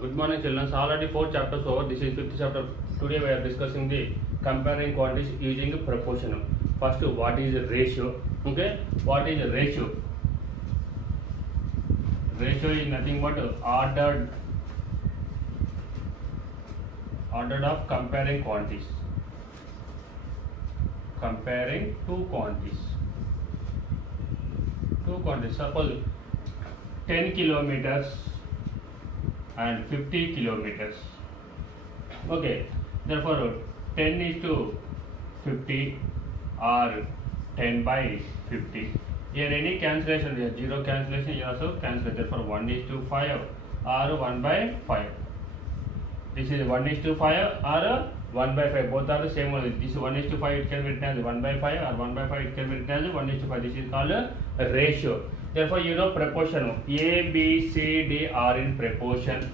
Good morning, children. Already 4 chapters over. This is 5th chapter. Today we are discussing the comparing quantities using proportional. First, what is a ratio? Okay, what is a ratio? Ratio is nothing but ordered of comparing quantities. Comparing two quantities. Suppose 10 kilometers and 50 kilometers. Okay, therefore 10 is to 50 or 10 by 50. Here any cancellation, here zero cancellation, here also cancel. Therefore 1 is to 5 or 1 by 5. This is 1 is to 5 or 1 by 5. Both are the same only. This 1 is to 5, it can be written as 1 by 5, or 1 by 5, it can be written as 1 is to 5. This is called a ratio. Therefore, you know proportion. A, B, C, D are in proportion.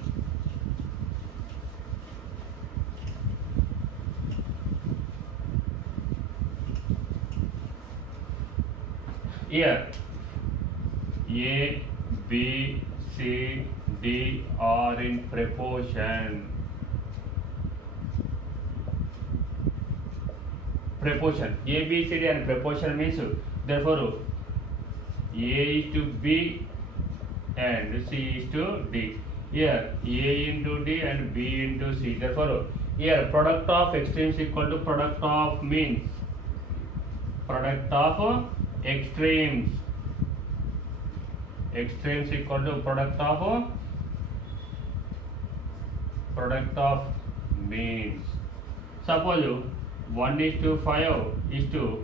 Here, A, B, C, D are in proportion. Proportion. A, B, C, D and proportion means therefore A is to B and C is to D. Here A into D and B into C. Therefore here product of extremes equal to product of means. Product of extremes. Extremes equal to product of means. Suppose 1 is to 5 is to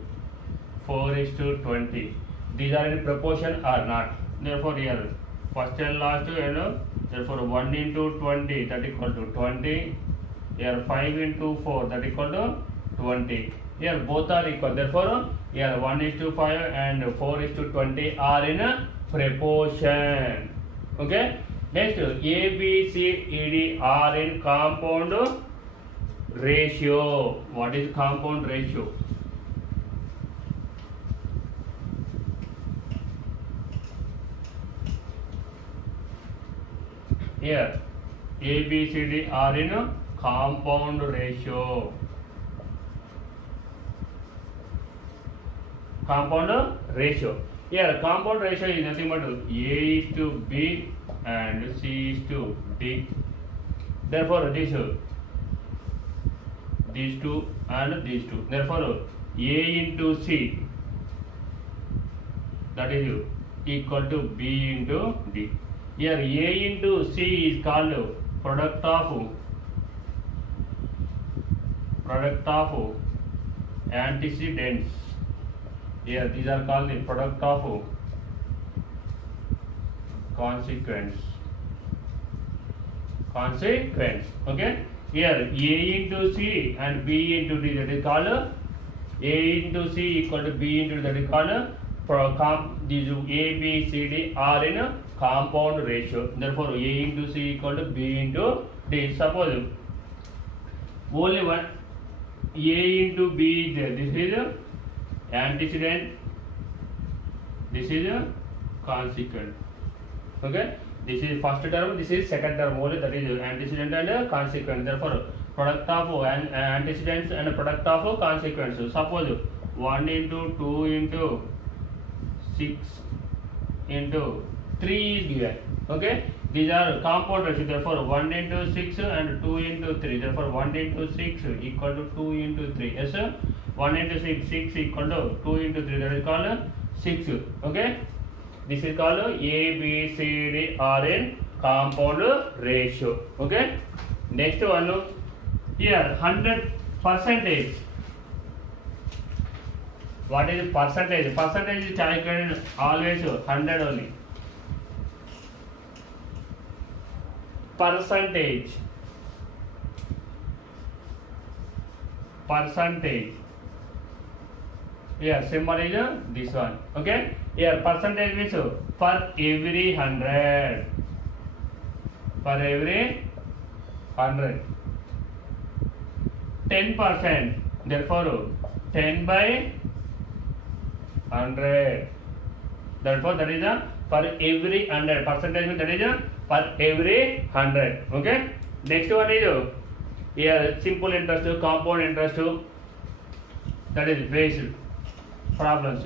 4 is to 20. These are in proportion or not. Therefore here first and last therefore 1 into 20 that equal to 20. Here 5 into 4 that equal to 20. Here both are equal. Therefore here 1 is to 5 and 4 is to 20 are in a proportion. Okay. Next A, B, C, E, D are in compound ratio. What is compound ratio? Here A, B, C, D are in a compound ratio. Compound ratio. Here compound ratio is nothing but A is to B and C is to D. Therefore these two and these two. Therefore A into C that is equal to B into D. Here A into C is called product of antecedents. Here these are called the product of consequence. Okay. Here A into C and B into D, that is called A into C equal to B into D, that is called these A, B, C, D are in a compound ratio. Therefore A into C equal to B into D. Suppose only one A into B is there. This is antecedent, this is a consequent. Okay, this is first term, this is second term only, that is antecedent and consequent. Therefore product of antecedents and product of consequence. Suppose 1 into 2 into 6 into 3 is given. Okay, these are compound ratio. Therefore 1 into 6 and 2 into 3. Therefore 1 into 6 equal to 2 into 3. Yes sir. 1 into 6 equal to 2 into 3, that is called 6. Okay, this is called A, B, C, D are in compound ratio. Okay, next one here 100%. What is percentage? Percentage is calculated always 100 only. Percentage. Here symbol is this one. Okay, here percentage means for every 100. 10%. Therefore 10 by 100. Therefore that is for every 100. Percentage means that is per every 100. Okay. Next one is here simple interest, compound interest, that is based problems.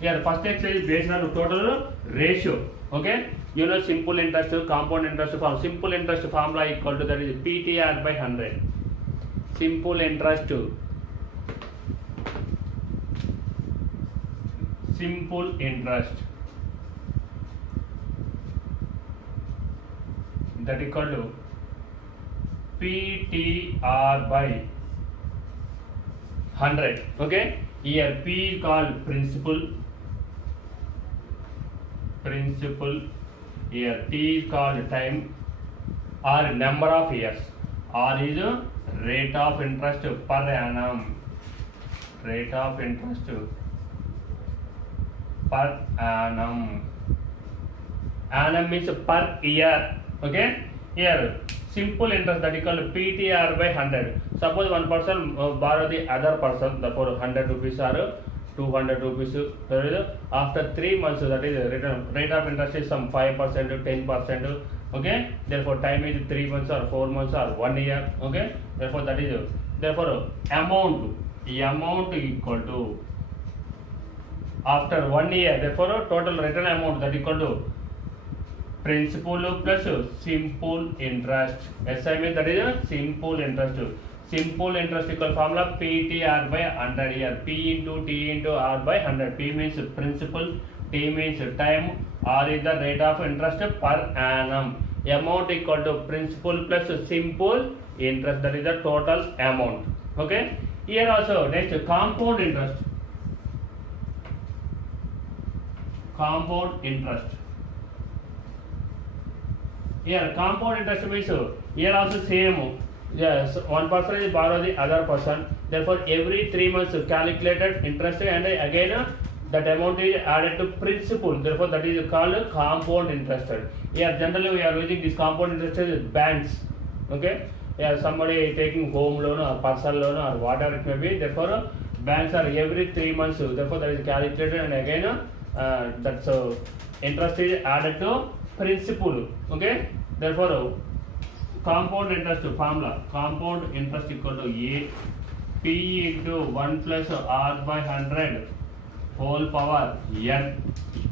Here first exercise is based on total ratio. Okay. You know simple interest, compound interest form. Simple interest formula equal to that is PTR by 100. Simple interest. Simple interest that equal to PTR by 100. Okay. Here P is called principal. Here T is called time or number of years. R is rate of interest per annum. Rate of interest per annum. Annum means per year. Okay. Here simple interest that is called PTR by 100. Suppose one person borrow the other person for 100 rupees or 200 rupees. After 3 months, that is rate of interest is some 5% to 10%. Okay. Therefore time is 3 months or 4 months or 1 year. Okay. Therefore that is amount equal to after 1 year. Therefore total return amount that equal to principal plus simple interest. SI means that is simple interest. Simple interest equal formula PTR by 100. Here P into T into R by 100. P means principal, T means time, R is the rate of interest per annum. Amount equal to principal plus simple interest, that is the total amount. Okay. Here also next compound interest. Compound interest. Here compound interest means here also same. Yes, one person is borrow the other person. Therefore, every 3 months calculated interest and again that amount is added to principal. Therefore, that is called compound interest. Here generally we are using this compound interest in banks. Okay. Yeah, somebody is taking home loan or personal loan or whatever it may be. Therefore, banks are every 3 months. Therefore, that is calculated and again that's interest is added to principal. Okay. Therefore, compound interest formula, compound interest equal to A P into 1 plus R by 100 whole power N.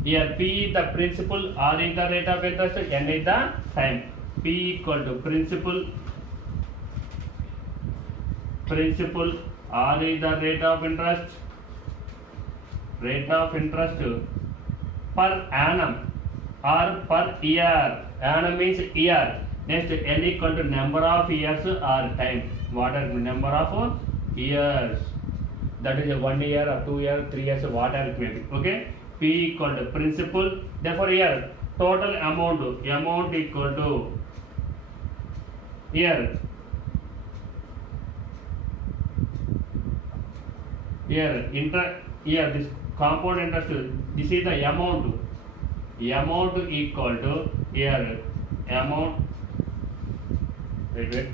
Here P is the principal, R is the rate of interest, N is the time. P equal to principal, R is the rate of interest per annum or per year. Annum means year. Next, N equal to number of years or time. What are number of years? That is 1 year or 2 years, 3 years, whatever it may be. Okay. P equal to principal. Therefore, here total amount equal to here this compound interest. This is the amount. Amount equal to here amount. Wait.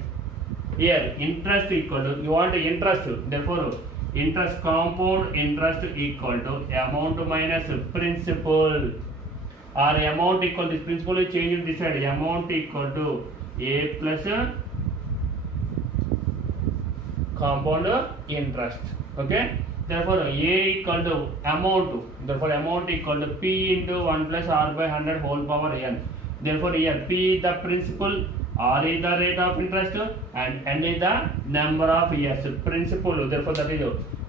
Here interest equal to, you want interest, therefore interest, compound interest equal to amount minus principal, or amount equal to principal is changed this side, amount equal to A plus compound interest. Okay. Therefore A equal to amount, therefore amount equal to P into 1 plus R by 100 whole power N. Therefore here P is the principal, R is the rate of interest and N is the number of years. Principal, therefore that is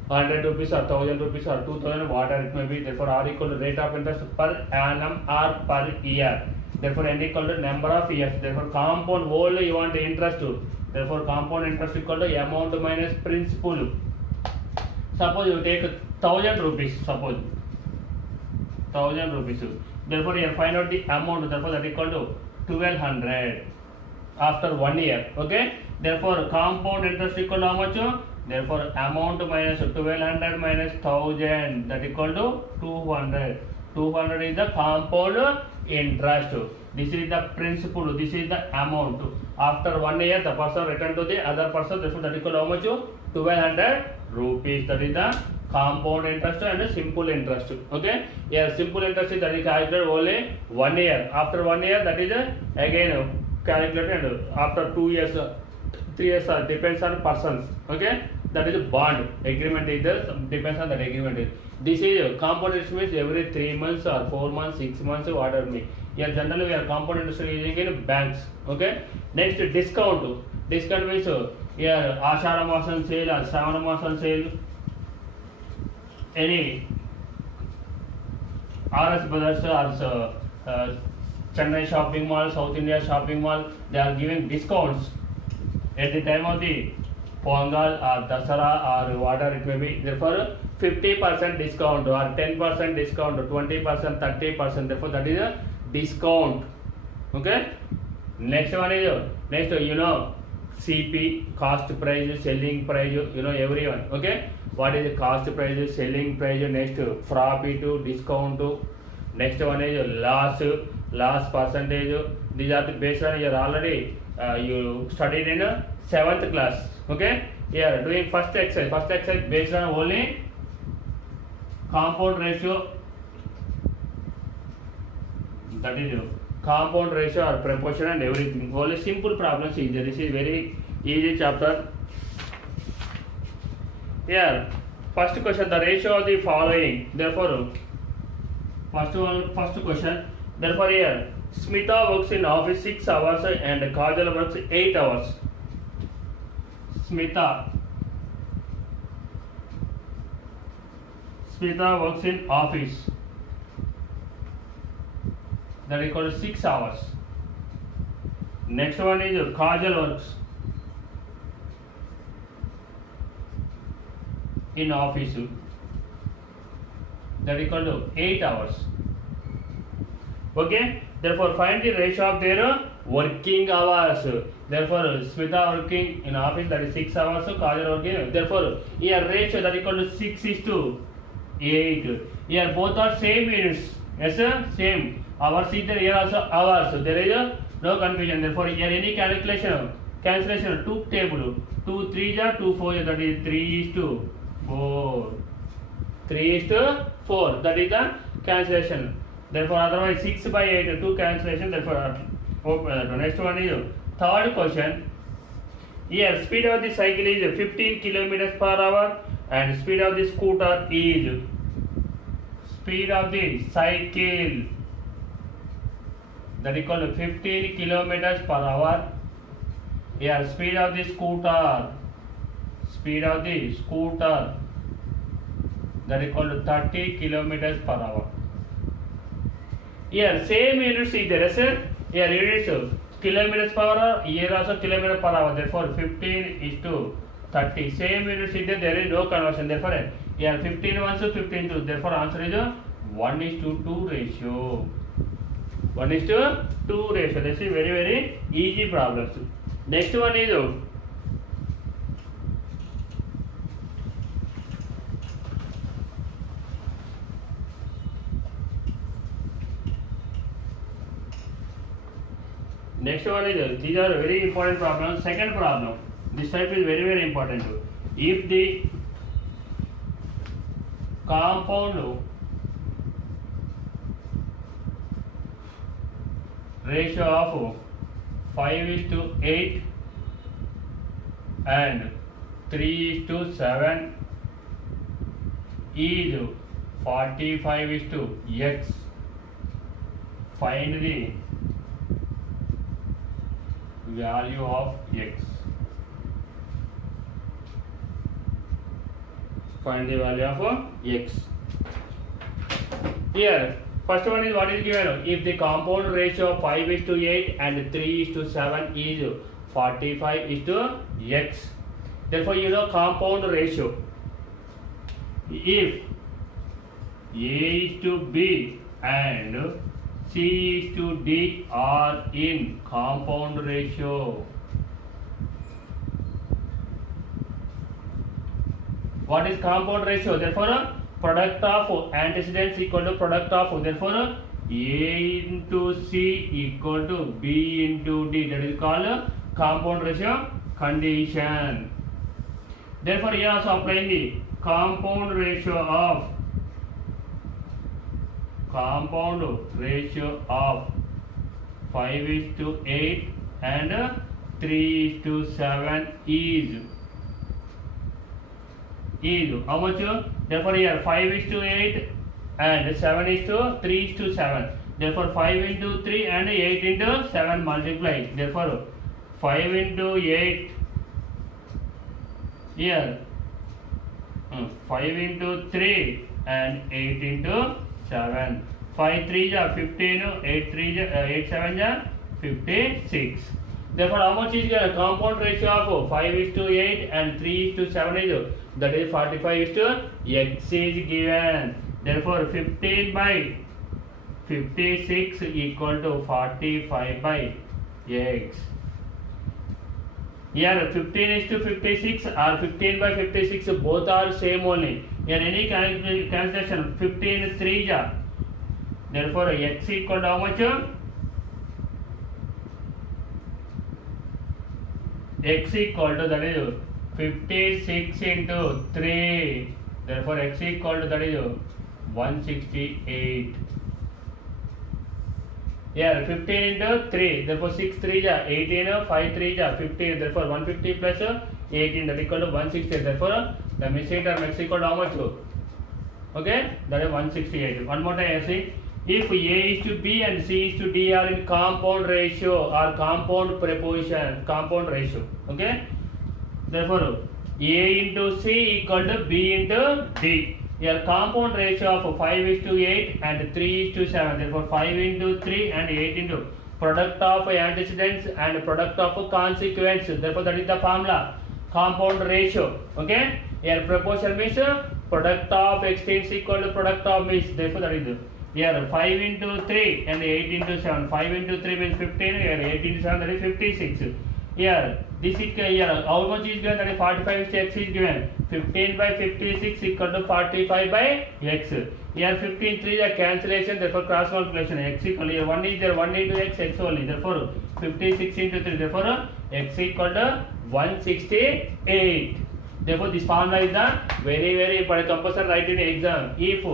100 rupees or 1000 rupees or 2000, whatever it may be. Therefore R equal to rate of interest per annum or per year. Therefore N equal to number of years. Therefore compound whole you want interest to. Therefore compound interest equal to amount minus principal. Suppose you take 1000 rupees. Suppose 1000 rupees. Therefore here find out the amount. Therefore that equal to 1200. After 1 year. Okay. Therefore compound interest equal to how much? Therefore amount minus 1200 minus 1000, that equal to 200. 200 is the compound interest. This is the principal. This is the amount. After 1 year the person return to the other person. Therefore that equal to how much? 1200 rupees. That is the compound interest and simple interest. Okay, here simple interest is that is calculated only 1 year. After 1 year, that is again calculated, and after 2 years, 3 years, depends on persons. Okay, that is a bond agreement is there, depends on that agreement. This is compound interest means every 3 months or 4 months, 6 months, whatever may. Here generally we are compound interest using in banks. Okay, next discount. Discount means here Ashara Masan sale or Shravana Masan sale, any RS Brothers or Chennai shopping mall, South India shopping mall, they are giving discounts at the time of the Pongal or Dasara or whatever it may be. Therefore, 50% discount or 10% discount or 20%, 30%. Therefore, that is a discount. Okay. Next one is CP, cost price, selling price. Everyone. Okay. What is the cost price, selling price? Next profit, discount. Next one is loss percentage. These are the based on you already you studied in 7th class. Okay, here doing first exercise based on only compound ratio, that is compound ratio or proportion and everything. Only simple problems is there. This is very easy chapter. Here first question, the ratio of the following. Therefore first question, therefore here Smita works in office 6 hours and Kajal works 8 hours. Smita works in office, that is called 6 hours. Next one is Kajal works in office, that is called 8 hours. Okay, therefore find the ratio of their working hours. Therefore Smita working in office, that is 6 hours, so Kajal working. Therefore here ratio, that is equal to 6:8. Here both are same units. Yes sir, same. Hours is there, here also hours. So there is no confusion. Therefore here any cancellation 2 table, 2 3 are 2 4, that is 3:4. 3:4, that is the cancellation. Therefore otherwise 6/8, 2 cancellation. Therefore next one is third question. Here speed of the cycle is 15 kilometers per hour and speed of the scooter is speed of the cycle, that is called 15 kilometers per hour. Here speed of the scooter, that is called 30 kilometers per hour. Here same units is there, sir. Here units kilometers per hour, here also kilometer per hour. Therefore 15:30. Same units is there. There is no conversion. Therefore here 15 1 to 15 2. Therefore answer is 1:2 ratio. 1:2 ratio. This is very very easy problems. Next one is these are very important problems. Second problem, this type is very very important. If the compound ratio of 5:8 and 3:7 is 45:x, find the value of x. Find the value of x. Here first one is what is given. If the compound ratio of 5:8 and 3:7 is 45:x, therefore compound ratio. If A:B and C:D are in compound ratio, what is compound ratio? Therefore product of antecedents equal to product of, therefore A into C equal to B into D, that is called compound ratio condition. Therefore here also applying the compound ratio of 5:8 and 3:7 is how much? Therefore here 5:8 and 7:3:7. Therefore 5 into 3 and 8 into 7 multiply. Therefore 5 into 8 here 5 into 3 and 8 into 7. 5 3 ja 15, 8 3 ja 8 7 ja 56. Therefore, how much is the compound ratio of 5:8 and 3:7 is? That is 45 x is given. Therefore, 15 by 56 equal to 45 by x. Here 15:56 or 15 by 56 both are same only. Here any cancellation 15 3 ja. Therefore, x equal to how much? X equal to that is 56 into 3. Therefore, x equal to that is 168. Here 15 into 3. Therefore, 6 3 ja 18, 5 3 ja 15. Therefore, 150 plus 18 that equal to 168. Therefore, the missing term x equal to how much? Okay, that is 168. One more time, see. If A is to B and C is to D are in compound ratio or compound proportion, compound ratio, okay? Therefore, A into C equal to B into D. Here compound ratio of 5:8 and 3:7. Therefore, 5 into 3 and 8 into product of antecedents and product of consequence. Therefore, that is the formula. Compound ratio, okay? Here proportion means product of extremes equal to product of means. Therefore, that is here 5 into 3 and 8 into 7. 5 into 3 means 15. Here 8 into 7 that is 56. Here this is here how much is given? That is 45 x is given. 15 by 56 equal to 45 by x. Here 15 3 the cancellation. Therefore cross multiplication x equal here 1 is there 1 into x only. Therefore 56 into 3. Therefore x equal to 168. Therefore this formula is the very important compulsory write in exam. If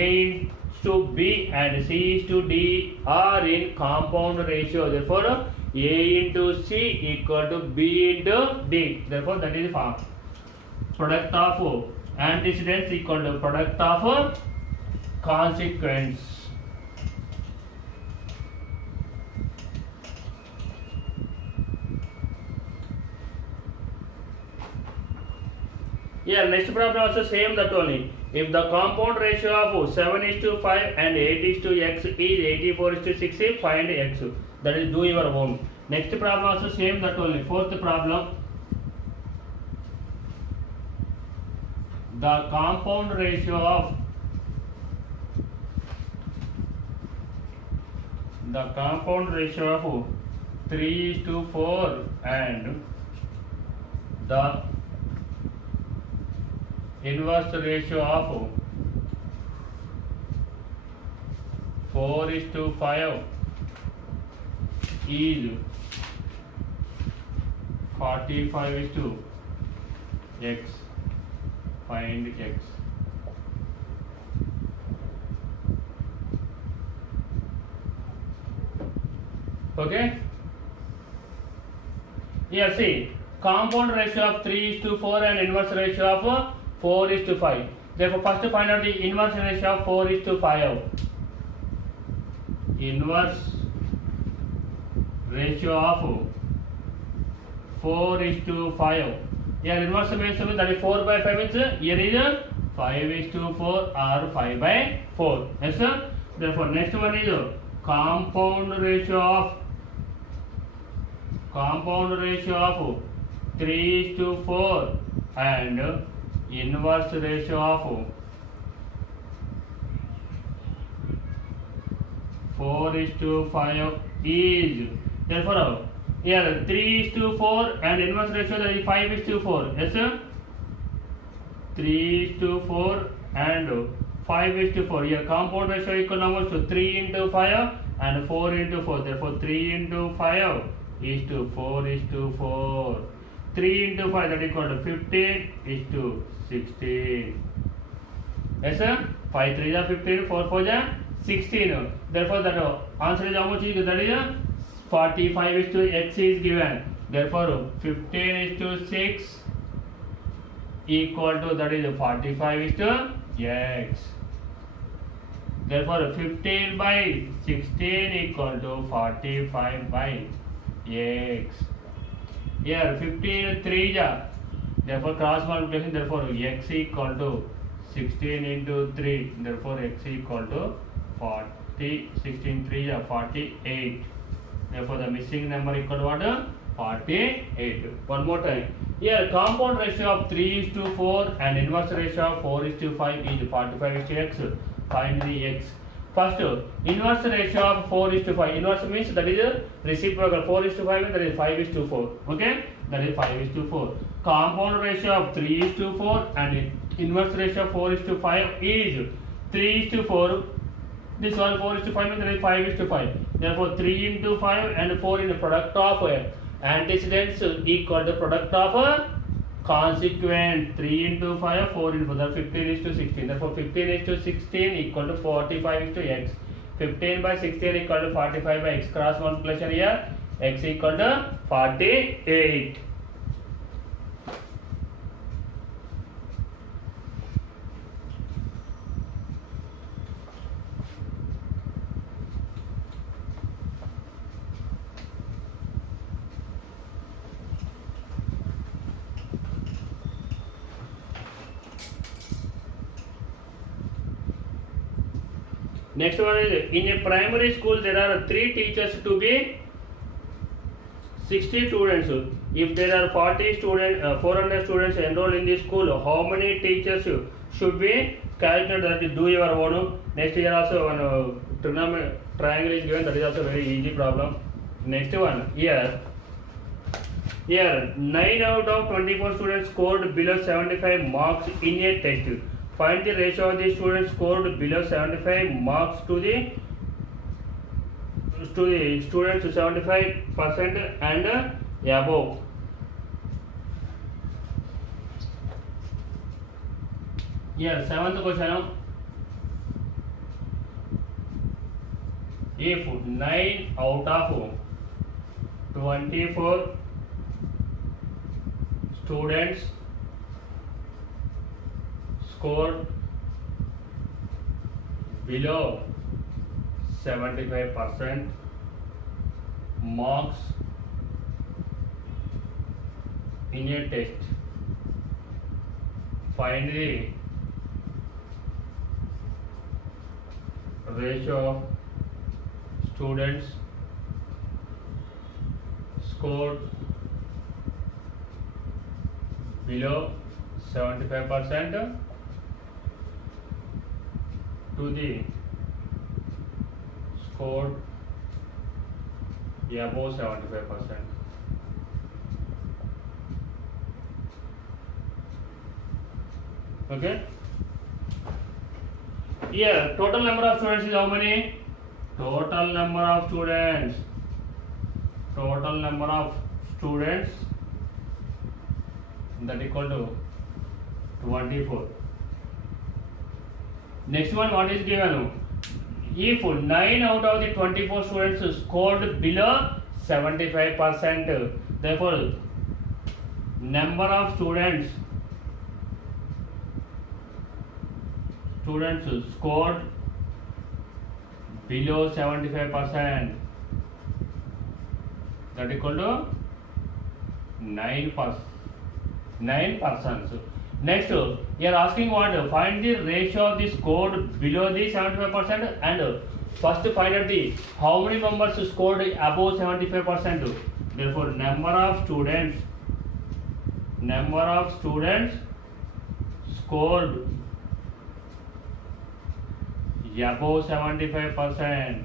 A to B and C is to D are in compound ratio. Therefore, A into C equal to B into D. Therefore, that is the form. Product of antecedents equal to product of consequence. Here, next problem also same that only. If the compound ratio of 7:5 and 8:x is 84:60, find x. That is do your own. Next problem also same that only. Fourth problem. The compound ratio of 3:4 and the inverse ratio of 4:5 is 45:x. Find x. Okay. Here see compound ratio of 3:4 and inverse ratio of 4:5. Therefore, first find out the inverse ratio of 4:5. Inverse ratio of 4:5. Here inverse means that is 4 by 5 means here is 5:4 or 5 by 4. Yes sir. Therefore, next one is compound ratio of 3:4 and inverse ratio of 4:5 is. Therefore, here 3:4 and inverse ratio that is 5:4. Yes sir. 3:4 and 5:4. Here compound ratio equal to 3 into 5 and 4 into 4. Therefore 3 into 5 is to 4:4. 3 into 5 that equal to 15 is to 16. Yes sir? 5 3 is 15, 4 4 is 16. Therefore that answer is how much is that is 45 is to x is given. Therefore 15 is to 6 equal to that is 45 is to x. Therefore 15 by 16 equal to 45 by x. Here 15 3 ja. Therefore cross multiplication. Therefore x equal to 16 into 3. Therefore x equal to 40. 16 3 ja 48. Therefore the missing number equal to what? 48. One more time. Here compound ratio of 3 is to 4 and inverse ratio of 4 is to 5 is 45 is to x. Find the x. First, inverse ratio of 4 is to 5. Inverse means that is a reciprocal. 4 is to 5 means that is 5 is to 4. Okay? That is 5 is to 4. Compound ratio of 3 is to 4 and inverse ratio of 4 is to 5 is 3 is to 4. This one 4 is to 5 means that is 5 is to 5. Therefore 3 into 5 and 4 in the product of antecedents equal to product of consequent. 3 into 5 4 into 4 15 is to 16. Therefore 15 is to 16 equal to 45 is to x. 15 by 16 equal to 45 by x. Cross multiplication here x equal to 48. Next one is in a primary school there are 3 teachers to be 60 students. If there are 40 students, 400 students enrolled in the school, how many teachers should be calculated? That is do your own. Next year also one triangle is given. That is also very easy problem. Next one here 9 out of 24 students scored below 75 marks in a test. Find the ratio of the students scored below 75 marks to the students 75% and above. Here, 7th question. If 9 out of 24 students scored below 75% marks in a test, find the ratio of students scored below 75% to the scored above 75%. Okay. Here total number of students is how many? Total number of students that equal to 24. Next one, what is given? If 9 out of the 24 students scored below 75%, therefore number of students scored below 75%, that equal to 9%. Next, you are asking what? Find the ratio of the scored below the 75% and first find out the how many members scored above 75%. Therefore, number of students scored above 75%.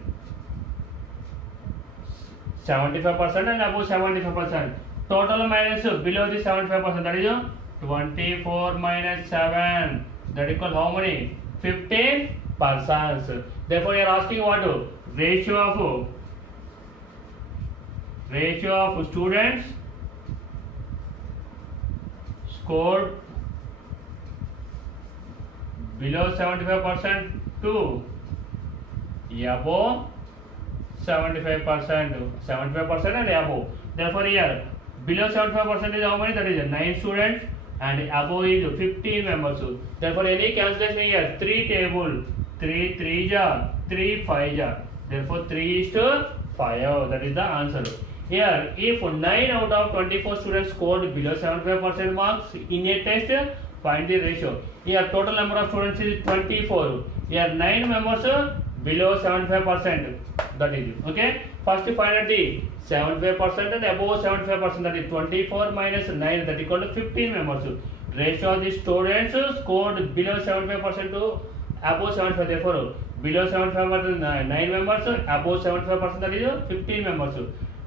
75% and above 75%. Total minus below the 75%, that is 24 minus 7, that equals how many? 15%. Therefore you are asking what? Ratio of students scored below 75% to above 75%, 75% and above. Therefore here below 75% is how many? That is 9 students, and above is 15 members. Therefore any cancellation here, 3 table, 3 3 ja, 3 5 ja. Therefore 3:5. That is the answer. Here, if 9 out of 24 students scored below 75% marks in a test, find the ratio. Here, total number of students is 24. Here, 9 members below 75%. That is it. Okay. First, find out the 75% and above 75%. That is 24 minus 9. That is equal to 15 members. Ratio of the students scored below 75% to above 75. Therefore, below 75% 9 members, above 75% that is 15 members.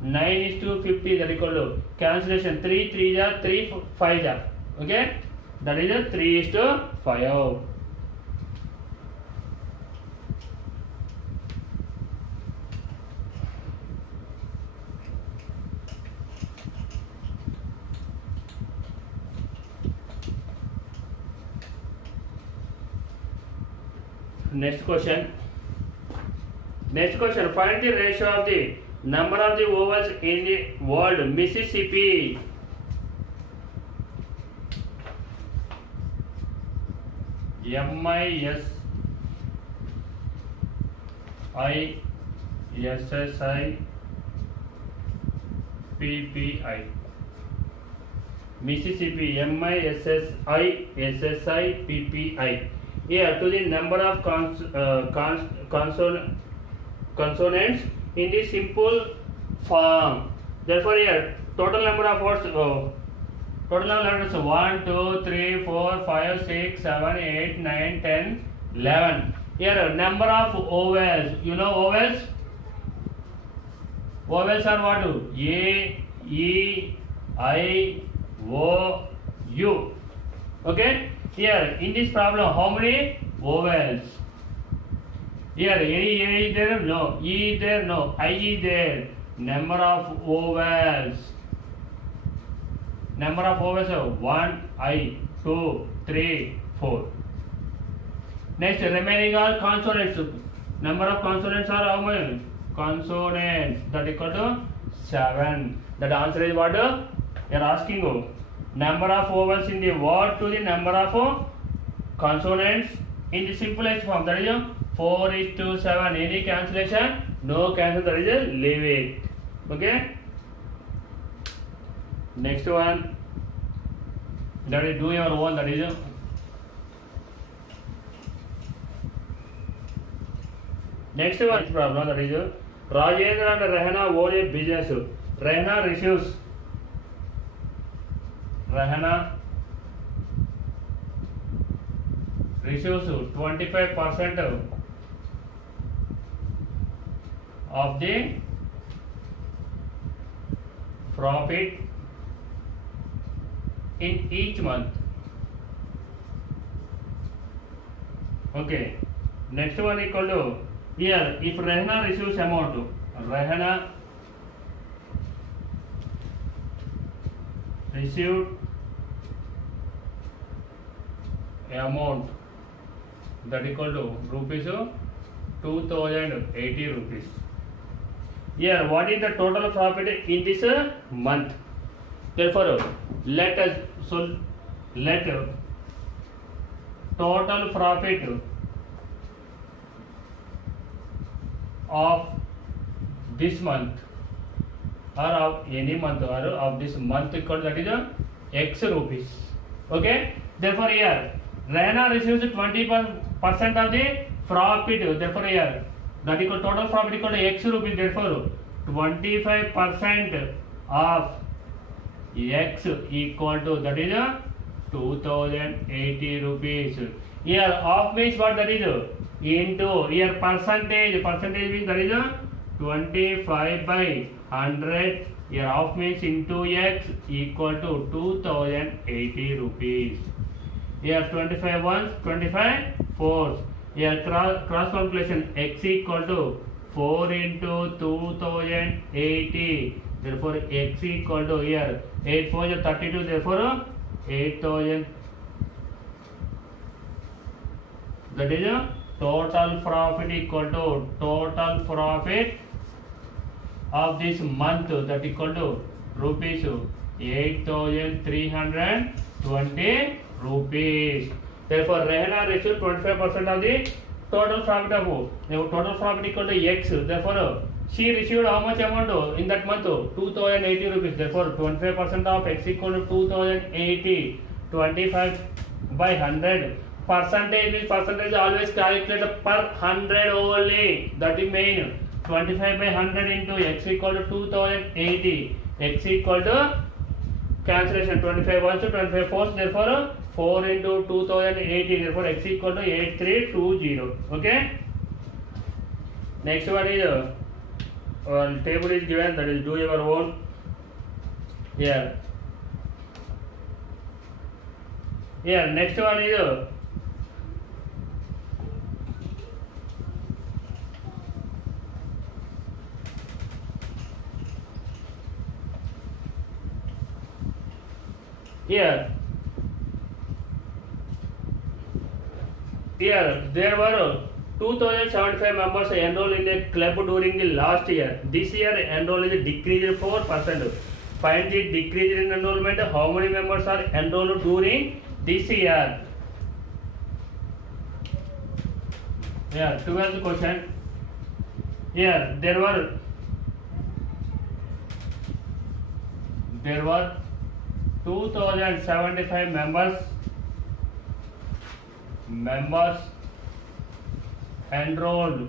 9:50 that is equal to cancellation 3 3 ja 3 5 ja. Okay, that is a 3:5. Next question. Find the ratio of the number of the vowels in the word Mississippi. MISSISSIPPI. Mississippi. MISSISSIPPI. Here to the number of consonants in the simple form. Therefore here total number of words, total number of letters 1 2 3 4 5 6 7 8 9 10 11. Here number of vowels. You know vowels? Vowels are what? A, E, I, O, U. Okay. Here in this problem, how many vowels? Here any A is there? No. E is there? No. I is there. Number of vowels. Number of vowels are 1, I, 2, 3, 4. Next, remaining all consonants. Number of consonants are how many? Consonants. That is equal to 7. That answer is what? You are asking. Number of vowels in the word to the number of consonants in the simplest form. That is 4:7. Any cancellation? No cancel. That is leave it. Okay. Next one. That is do your own. That is next one problem. That is Rajendra and Rahana own a business. Rahana receives 25% of the profit in each month. Okay. Next one equal to here if Rahana receives amount, Rahana received amount that equal to rupees 2080 rupees. Here what is the total profit in this month? Therefore let total profit of this month or of any month or of this month equal to that is X rupees. Okay. Therefore here Rahana receives 20% of the profit. Therefore here that equal total profit equal to X rupees. Therefore 25% of X equal to that is 2080 rupees. Here of means what that is into here percentage means that is 25 by 100. Here of means into X equal to 2080 rupees. Here 25 ones, 25 fours. Here cross calculation X equal to 4 into 2080. Therefore X equal to here 8 4 is 32. Therefore 8,000. That is a total profit equal to total profit of this month, that equal to rupees 8,320 rupees. Therefore, Rehana received 25% of the total profit of total profit equal to X. Therefore, she received how much amount in that month? 2,080 rupees. Therefore, 25% of X equal to 2,080. 25 by 100. Percentage is percentage always calculated per 100 only. That is main. 25 by 100 into X equal to 2,080. X equal to cancellation 25 ones to 25 fours. Therefore, 4 into 2,080. Therefore, X equal to 8320. Okay. Next one is table is given. That is do your own. Here. Here. Next one is here there were 2,075 members enrolled in the club during the last year. This year enrollment is decreased 4%. Find the decrease in enrollment. How many members are enrolled during this year? 12th question. Here there were 2,075 members enrolled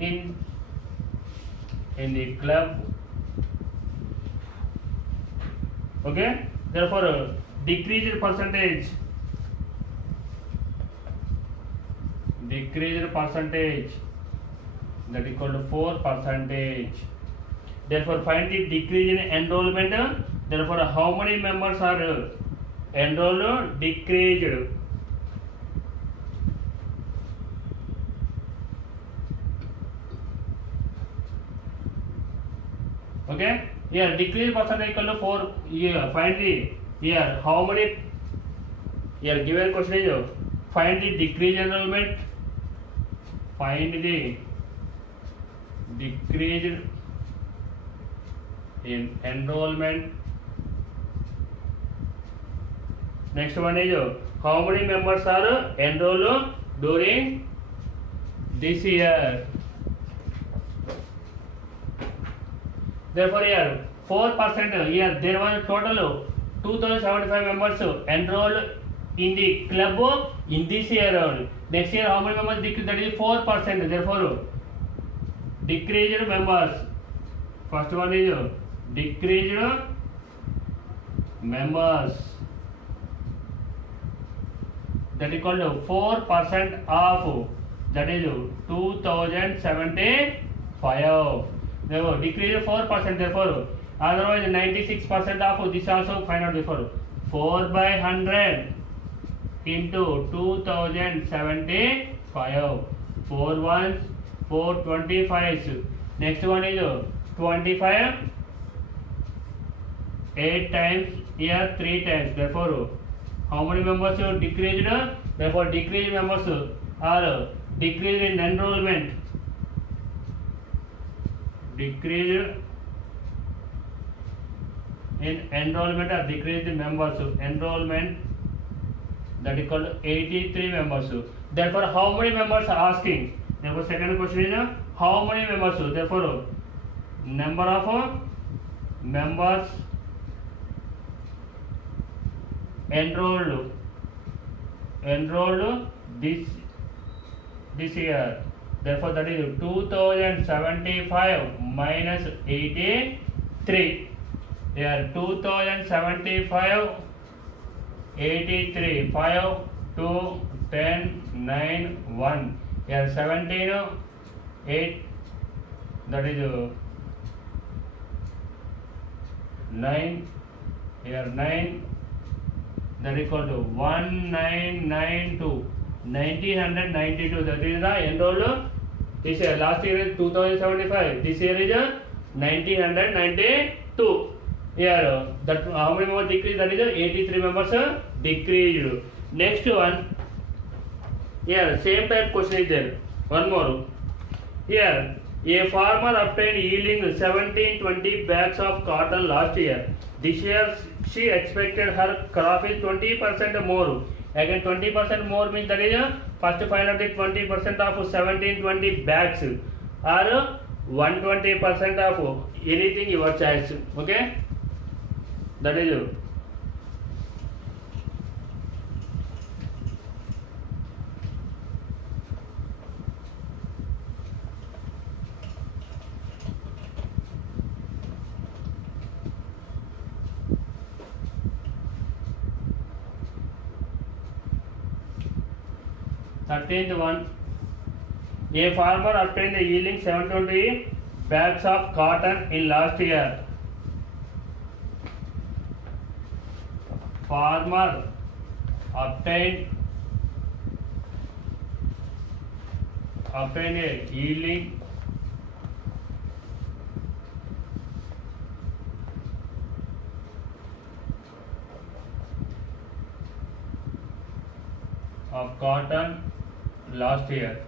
in the club. Okay, therefore decreased percentage that equal to 4%. Therefore, find the decrease in enrollment. Therefore, how many members are enrolled? Decreased. Okay. Here decrease percentage equal to 4. Here find the here how many. Here given question is find the decrease enrollment. Find the decreased in enrollment. Next one is how many members are enrolled during this year. Therefore, here 4%. Here there was total 2,075 members enrolled in the club in this year. Next year, how many members decreased? That is 4%. Therefore, decreased members. First one is decreased members. That is called 4% of. That is 2,075. Therefore, decreased 4%. Therefore, otherwise 96% of this also find out. Therefore, 4 by 100 into 2,075. 4 ones, 4 25s. Next one is 25. 8 times. Here 3 times. Therefore, how many members are decreased? Therefore, decreased members are decreased in enrollment. Decreased in enrollment or decreased in members. Enrollment that is called 83 members. Therefore, how many members are asking? Therefore, second question is how many members? Therefore, number of members enrolled this year. Therefore, that is 2,075 minus 83. Here 2,075 83 5 2 10 9 1. Here 17 8. That is 9. Here 9. That is equal to 1992. 1992. That is the enrolled this year. Last year is 2075. This year is 1992. Here that how many members decreased? That is 83 members decreased. Next one. Here same type question is there. One more. Here a farmer obtained yielding 17-20 bags of cotton last year. This year she expected her crop is 20% more. Again 20% more means that is first find out the 20% of 17-20 bags or 120% of anything your choice. Okay, that is 13th one. A farmer obtained a yielding 720 bags of cotton in last year. Farmer obtained a yielding of cotton last year,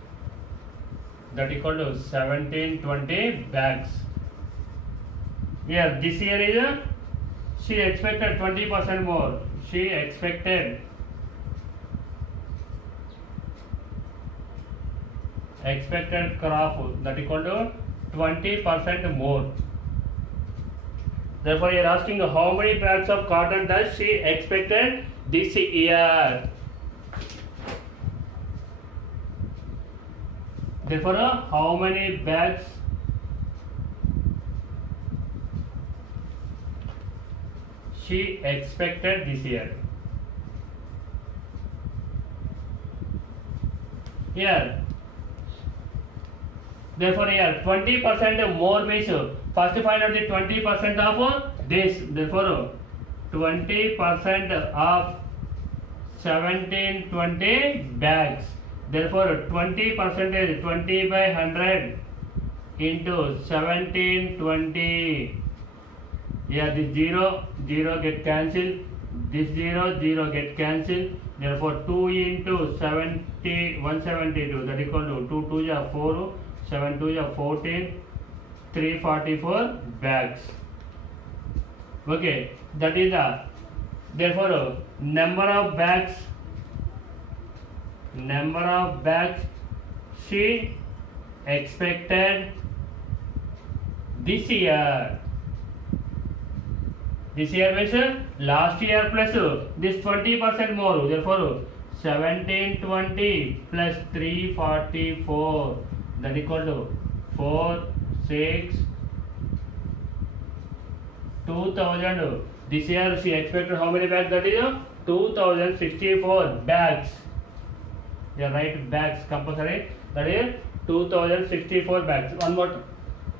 that equal to 17-20 bags. Here this year is she expected 20% more. She expected crop that equal to 20% more. Therefore you are asking how many bags of cotton does she expected this year. Therefore, how many bags she expected this year? Here, therefore, here 20% more means first find out the 20% of this. Therefore, 20% of 17-20 bags. Therefore 20% is 20 by 100 into 17-20. Yeah, this 0 get cancelled, this 0 get cancelled. Therefore 2 into 172, that equal to 2 2 is 4, 7 2 is 14, 344 bags. Okay, that is the therefore number of bags she expected this year. This year means last year plus this 20% more. Therefore 17-20 plus 344, that equal to 4 6 2000. This year she expected how many bags? That is 2064 bags. Yeah, right, bags compulsory. That is 2064 bags. One more.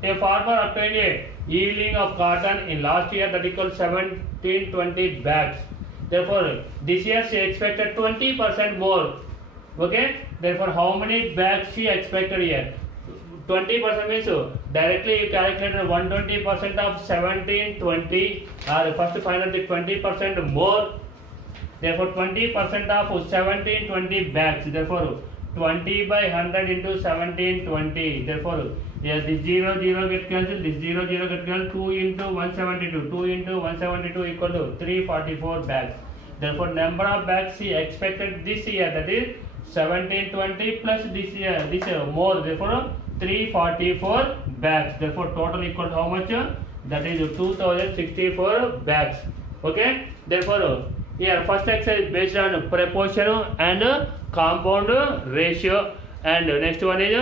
A farmer obtained a yielding of cotton in last year that equals 17-20 bags. Therefore, this year she expected 20% more. Okay. Therefore, how many bags she expected here? 20% means directly you calculated 120% of 17-20. First find out the 20% more. Therefore 20% of 17-20 bags. Therefore 20 by 100 into 17-20. Therefore yes, this 0 get cancelled, this 0 get cancelled. 2 into 172, 2 into 172 equal to 344 bags. Therefore number of bags she expected this year, that is 17-20 plus this year more. Therefore 344 bags. Therefore total equal to how much? That is 2064 bags. Okay. Therefore here first exercise based on proportion and compound ratio, and next one is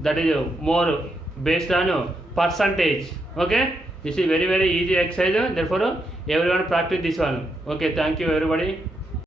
that is more based on percentage. Okay, this is very easy exercise. Therefore everyone practice this one. Okay, thank you everybody.